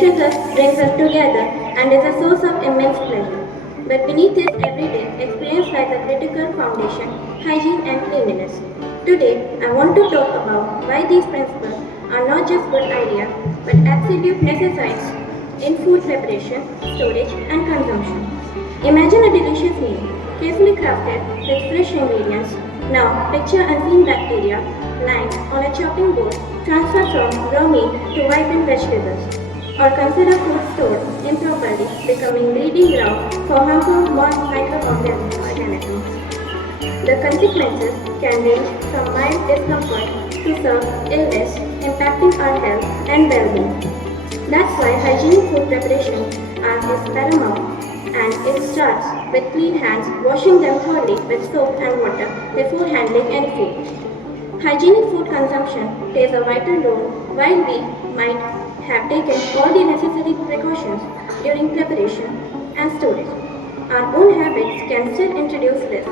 nourishes us, brings us together, and is a source of immense pleasure. But beneath this everyday experience lies a critical foundation, hygiene and cleanliness. Today, I want to talk about why these principles are not just good ideas, but absolute necessities in food preparation, storage, and consumption. Imagine a delicious meal, carefully crafted with fresh ingredients. Now, picture unseen bacteria lying on a chopping board, transferred from raw meat to ripened vegetables. Or consider food stored improperly, becoming breeding ground for harmful microorganisms. The consequences can range from mild discomfort to severe illness, impacting our health and well-being. That's why hygienic food preparation is paramount, and it starts with clean hands, washing them thoroughly with soap and water before handling any food. Hygienic food consumption plays a vital role while we might have taken all the necessary precautions during preparation and storage. Our own habits can still introduce risk.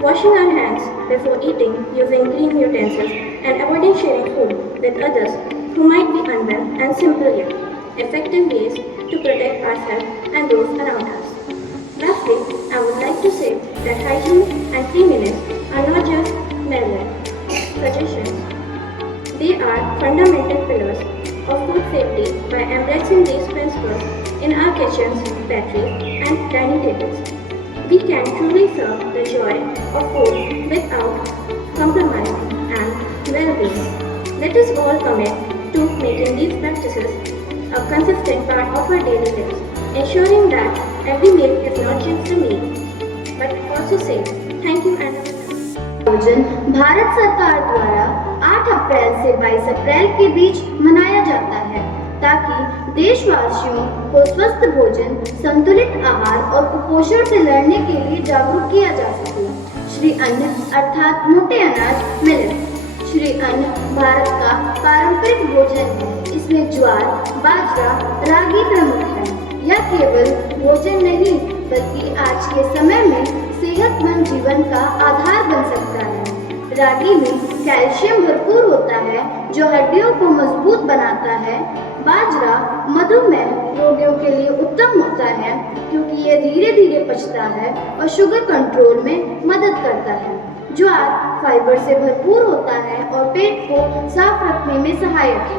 Washing our hands before eating using clean utensils and avoiding sharing food with others who might be unwell and simple yet effective ways to protect ourselves and those around us. Lastly, I would like to say that hygiene and cleanliness are not just mere suggestions. They are fundamental pillars of food safety. By embracing these principles in our kitchens, pantries, and dining tables, we can truly serve the joy of food without compromising and well-being. Let us all commit to making these practices a consistent part of our daily lives, ensuring that every meal is not just a meal, but also safe. Thank you and आयोजन भारत सरकार द्वारा 8 अप्रैल से 22 अप्रैल के बीच मनाया जाता है ताकि देशवासियों को स्वस्थ भोजन, संतुलित आहार और कुपोषण से लड़ने के लिए जागरूक किया जा सके। श्री अन्न अर्थात मोटे अनाज मिलेट। श्री अन्न भारत का पारंपरिक भोजन है। इसमें ज्वार, बाजरा, रागी प्रमुख है। यह केवल भोजन नहीं बल्कि आज के समय में सेहतमंद जीवन का आधार बन सकता है। रागी में कैल्शियम भरपूर होता है जो हड्डियों को मजबूत बनाता है। बाजरा मधुमेह रोगियों के लिए उत्तम होता है क्योंकि यह धीरे धीरे पचता है और शुगर कंट्रोल में मदद करता है। ज्वार फाइबर से भरपूर होता है और पेट को साफ रखने में सहायक है।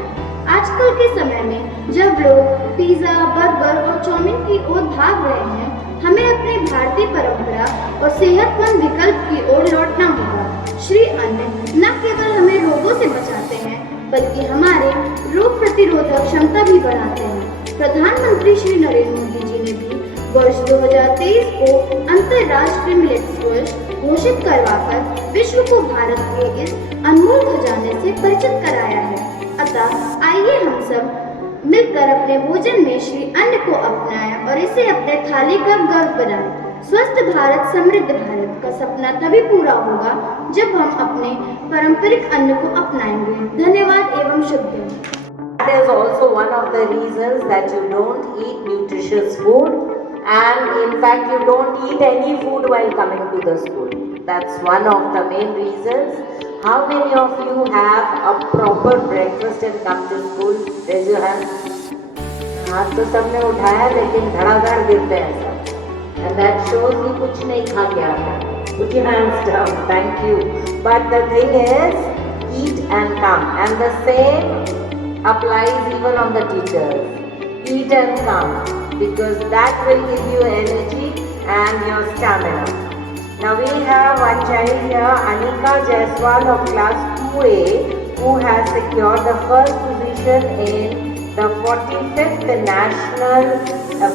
आजकल के समय में जब लोग पिज्जा, बर्गर और चाउमीन की ओर भाग रहे हैं, हमें अपनी भारतीय परंपरा और सेहतमंद विकल्प की ओर लौटना होगा। श्री अन्न न केवल हमें रोगों से बचाते हैं बल्कि हमारे रोग प्रतिरोधक क्षमता भी बढ़ाते हैं। प्रधानमंत्री श्री नरेंद्र मोदी जी ने भी वर्ष 2023 को अंतर्राष्ट्रीय मिलेट्स वर्ष घोषित करवाकर विश्व को भारत के इस अनमोल खजाने से परिचित कराया है। अतः आइए हम सब मिलकर अपने भोजन में श्री अन्न को अपनाएं और इसे अपने थाली का गर्व बनाएं। स्वस्थ भारत, समृद्ध भारत का सपना तभी पूरा होगा जब हम अपने पारंपरिक अन्न को अपनाएंगे। धन्यवाद एवं शुभ दिन। That is also one of the reasons that you don't eat nutritious food, and in fact you don't eat any food while coming to the school. That's one of the main reasons. How many of you have a proper breakfast and come to school? Raise your hand. हाथ तो सबने उठाया लेकिन धड़ाधड़ गिरते हैं सब. And that shows you कुछ नहीं खा के आता. Put your hands down. Thank you. But the thing is, eat and come. And the same applies even on the teachers. Eat and come, because that will give you energy and your stamina. Now we have one child here, Anika Jaiswal of class 2A, who has secured the first position in the 45th National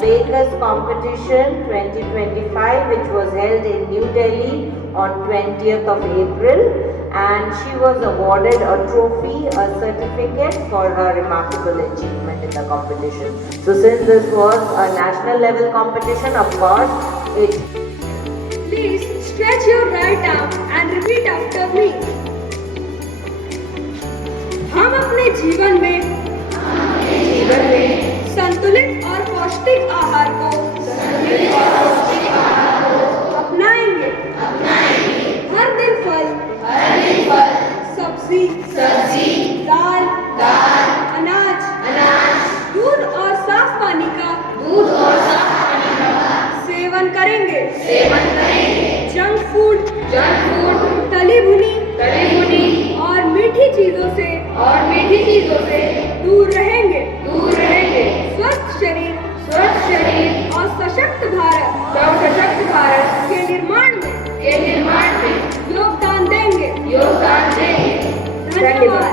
Bakers Competition 2025, which was held in New Delhi on 20th of April, and she was awarded a trophy, a certificate for her remarkable achievement in the competition. So since this was a national level competition, of course, it... Please stretch your right arm and repeat after me. हम अपने जीवन में संतुलित और पौष्टिक आहार को अपनाएंगे। हर दिन फल, सब्जी, दाल, अनाज, दूध दूध और साफ पानी का सेवन करेंगे जंक फूड तली भुनी और मीठी चीजों से दूर रहेंगे स्वस्थ शरीर और सशक्त भारत के निर्माण में योगदान देंगे धन्यवाद।